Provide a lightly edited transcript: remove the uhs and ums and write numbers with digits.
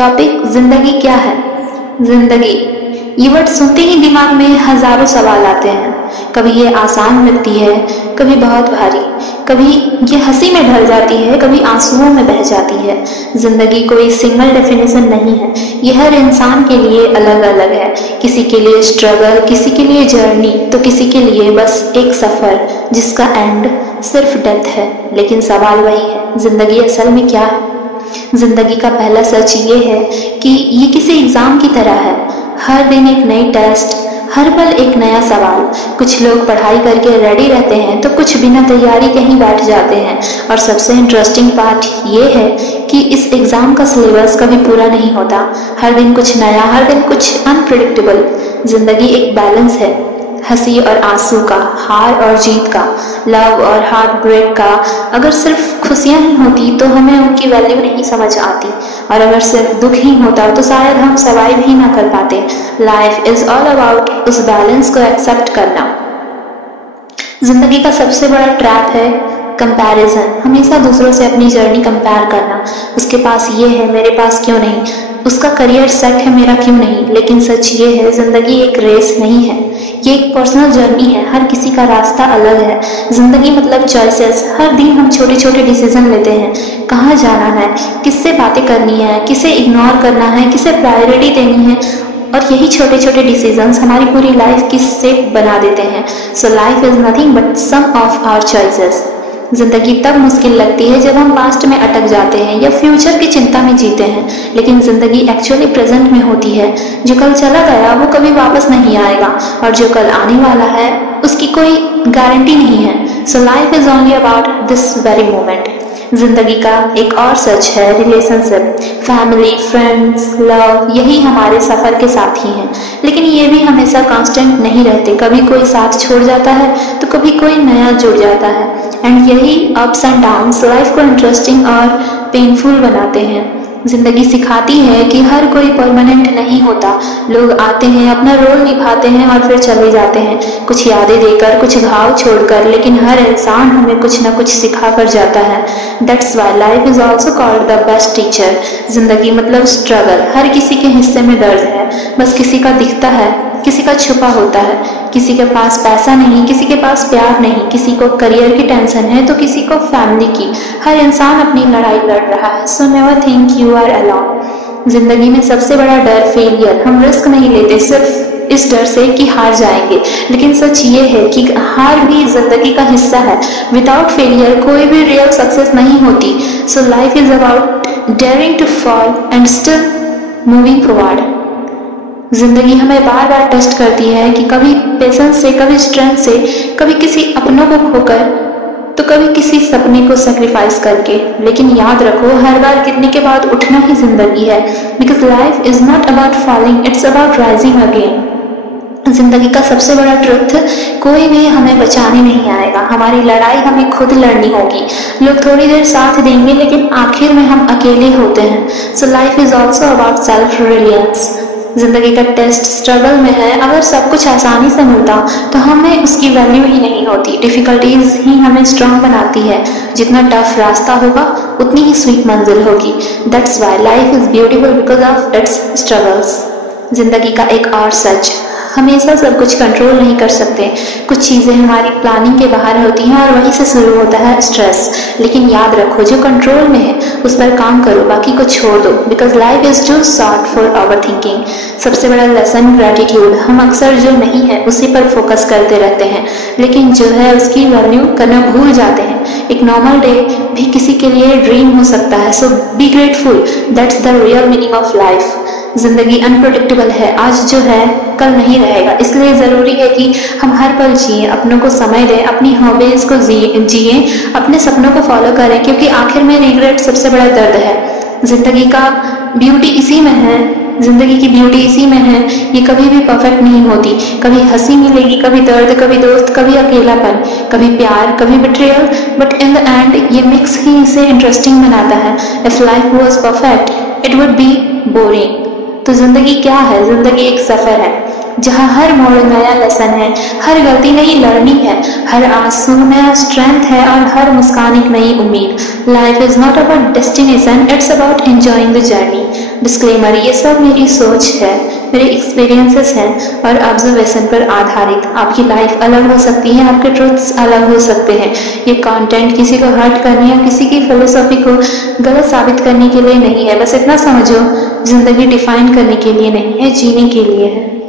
Topic जिंदगी क्या है। जिंदगी ये वर्ड सुनते ही दिमाग में हजारों सवाल आते हैं। कभी ये आसान लगती है, कभी बहुत भारी, कभी ये हंसी में ढल जाती है, कभी आंसुओं में बह जाती है। जिंदगी कोई सिंगल डेफिनेशन नहीं है, ये हर इंसान के लिए अलग अलग है। किसी के लिए स्ट्रगल, किसी के लिए जर्नी, तो किसी के लिए बस एक सफर जिसका एंड सिर्फ डेथ है। लेकिन सवाल वही है, जिंदगी असल में क्या है। जिंदगी का पहला सच ये है कि ये किसी एग्जाम की तरह है। हर दिन एक नई टेस्ट, हर पल एक नया सवाल। कुछ लोग पढ़ाई करके रेडी रहते हैं तो कुछ बिना तैयारी कहीं बैठ जाते हैं। और सबसे इंटरेस्टिंग पार्ट ये है कि इस एग्जाम का सिलेबस कभी पूरा नहीं होता। हर दिन कुछ नया, हर दिन कुछ अनप्रिडिक्टेबल। जिंदगी एक बैलेंस है, हंसी और आंसू का, हार और जीत का, लव और हार्ट ब्रेक का। अगर सिर्फ खुशियां ही होती तो हमें उनकी वैल्यू नहीं समझ आती, और अगर सिर्फ दुख ही होता तो शायद हम सर्वाइव ही ना कर पाते। लाइफ इज ऑल अबाउट उस बैलेंस को एक्सेप्ट करना। जिंदगी का सबसे बड़ा ट्रैप है कंपैरिजन। हमेशा दूसरों से अपनी जर्नी कंपेयर करना। उसके पास ये है, मेरे पास क्यों नहीं। उसका करियर सेट है, मेरा क्यों नहीं। लेकिन सच ये है, जिंदगी एक रेस नहीं है, ये एक पर्सनल जर्नी है। हर किसी का रास्ता अलग है। जिंदगी मतलब चॉइसेस। हर दिन हम छोटे छोटे डिसीजन लेते हैं, कहाँ जाना है, किससे बातें करनी है, किसे इग्नोर करना है, किसे प्रायोरिटी देनी है। और यही छोटे छोटे डिसीजंस हमारी पूरी लाइफ की शेप बना देते हैं। So life is nothing but sum of our choices. जिंदगी तब मुश्किल लगती है जब हम पास्ट में अटक जाते हैं या फ्यूचर की चिंता में जीते हैं। लेकिन जिंदगी एक्चुअली प्रेजेंट में होती है। जो कल चला गया वो कभी वापस नहीं आएगा, और जो कल आने वाला है उसकी कोई गारंटी नहीं है। सो life is only about this very moment. जिंदगी का एक और सच है रिलेशनशिप, फैमिली, फ्रेंड्स, लव, यही हमारे सफर के साथी हैं। लेकिन ये भी हमेशा कांस्टेंट नहीं रहते। कभी कोई साथ छोड़ जाता है तो कभी कोई नया जुड़ जाता है। एंड यही अप्स एंड डाउन्स लाइफ को इंटरेस्टिंग और पेनफुल बनाते हैं। जिंदगी सिखाती है कि हर कोई परमानेंट नहीं होता। लोग आते हैं, अपना रोल निभाते हैं और फिर चले जाते हैं, कुछ यादें देकर, कुछ घाव छोड़कर। लेकिन हर इंसान हमें कुछ न कुछ सिखा कर जाता है। That's why life is also called the best teacher. जिंदगी मतलब स्ट्रगल। हर किसी के हिस्से में दर्द है, बस किसी का दिखता है, किसी का छुपा होता है। किसी के पास पैसा नहीं, किसी के पास प्यार नहीं, किसी को करियर की टेंशन है तो किसी को फैमिली की। हर इंसान अपनी लड़ाई लड़ रहा है। So never think you are alone. जिंदगी में सबसे बड़ा डर फेलियर। हम रिस्क नहीं लेते सिर्फ इस डर से कि हार जाएंगे। लेकिन सच ये है कि हार भी जिंदगी का हिस्सा है। विदाउट फेलियर कोई भी रियल सक्सेस नहीं होती। So life is about daring to fall and still moving forward. जिंदगी हमें बार बार टेस्ट करती है कि कभी पेशेंस से, कभी स्ट्रेंथ से, कभी किसी अपनों को खोकर तो कभी किसी सपने को सेक्रीफाइस करके। लेकिन याद रखो, हर बार गिरने के बाद उठना ही जिंदगी है। Because life is not about falling, it's about rising again. जिंदगी का सबसे बड़ा ट्रुथ, कोई भी हमें बचाने नहीं आएगा। हमारी लड़ाई हमें खुद लड़नी होगी। लोग थोड़ी देर साथ देंगे लेकिन आखिर में हम अकेले होते हैं। So life is also about self reliance. जिंदगी का टेस्ट स्ट्रगल में है। अगर सब कुछ आसानी से मिलता तो हमें उसकी वैल्यू ही नहीं होती। डिफिकल्टीज ही हमें स्ट्रांग बनाती है। जितना टफ रास्ता होगा उतनी ही स्वीट मंजिल होगी। That's why life is beautiful because of its struggles. जिंदगी का एक और सच, हमेशा सब कुछ कंट्रोल नहीं कर सकते। कुछ चीज़ें हमारी प्लानिंग के बाहर होती हैं और वहीं से शुरू होता है स्ट्रेस। लेकिन याद रखो, जो कंट्रोल में है उस पर काम करो, बाकी को छोड़ दो। Because life is too short for overthinking. सबसे बड़ा लेसन ग्रेटिट्यूड। हम अक्सर जो नहीं है उसी पर फोकस करते रहते हैं, लेकिन जो है उसकी वैल्यू करना भूल जाते हैं। एक नॉर्मल डे भी किसी के लिए ड्रीम हो सकता है। So be grateful, that's the real meaning of life. जिंदगी अनप्रेडिक्टेबल है। आज जो है कल नहीं रहेगा, इसलिए जरूरी है कि हम हर पल जिए, अपनों को समय दें, अपनी हॉबीज को जिए, अपने सपनों को फॉलो करें। क्योंकि आखिर में रिग्रेट सबसे बड़ा दर्द है। जिंदगी का ब्यूटी इसी में है। जिंदगी की ब्यूटी इसी में है। ये कभी भी परफेक्ट नहीं होती। कभी हंसी मिलेगी, कभी दर्द, कभी दोस्त, कभी अकेलापन, कभी प्यार, कभी betrayal. But in the end ये मिक्स ही इसे इंटरेस्टिंग बनाता है। If life was perfect it would be boring. तो जिंदगी क्या है? जिंदगी एक सफर है जहाँ हर मोड़ नया लेसन है, हर गलती नई लर्निंग है, हर आंसू नया स्ट्रेंथ है और हर मुस्कान एक नई उम्मीद। Life is not about destination, it's about enjoying the journey. Disclaimer, ये सब मेरी सोच है, मेरे एक्सपीरियंसेस हैं और ऑब्जर्वेशन पर आधारित। आपकी लाइफ अलग हो सकती है, आपके ट्रुथ्स अलग हो सकते हैं। ये कंटेंट किसी को हर्ट करने या किसी की फिलोसॉफी को गलत साबित करने के लिए नहीं है। बस इतना समझो, जिंदगी डिफाइन करने के लिए नहीं है, जीने के लिए है।